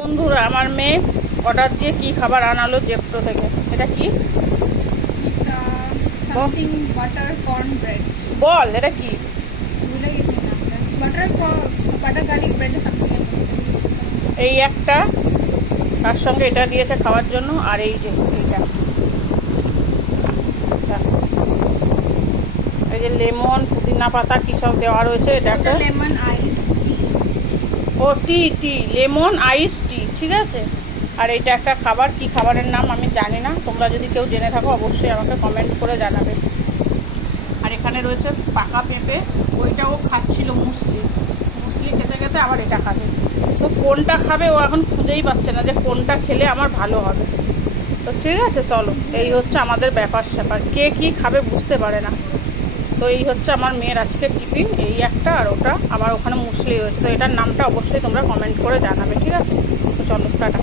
বন্ধুরা, আমার মেয়ে অর্ডার দিয়ে কি খাবার আনালো জেপ্টো থেকে। এটা কি সামথিং বাটার কর্ন ব্রেড। বল, এটা কি? ভুলে গেছি নামটা। Butter garlic bread something. এই একটা, তার সঙ্গে এটা দিয়েছে খাওয়ার জন্য। আর এই যে এইটা, এই যে লেমন পুদিনা পাতা কি সব দেওয়া রয়েছে। এটা একটা লেমন আইস টি। ও টি টি লেমন আইস টি, ঠিক আছে। আর এইটা একটা খাবার, কি খাবারের নাম আমি জানি না, তোমরা যদি কেউ জেনে থাকো অবশ্যই আমাকে কমেন্ট করে জানাবে। আর এখানে রয়েছে পাকা পেঁপে, ওইটাও খাচ্ছিল মুসলি খেতে খেতে আবার এটা খাবে। তো কোনটা খাবে ও এখন খুঁজেই পাচ্ছে না যে কোনটা খেলে আমার ভালো হবে। তো ঠিক আছে, চলো, এই হচ্ছে আমাদের ব্যাপার স্যাপার, কে কী খাবে বুঝতে পারে না। তো এই হচ্ছে আমার মেয়ের আজকের টিফিন, এই একটা, আর ওটা আবার ওখানে মুসলি রয়েছে। তো এটার নামটা অবশ্যই তোমরা কমেন্ট করে জানাবে, ঠিক আছে। তো চলো, টাটা।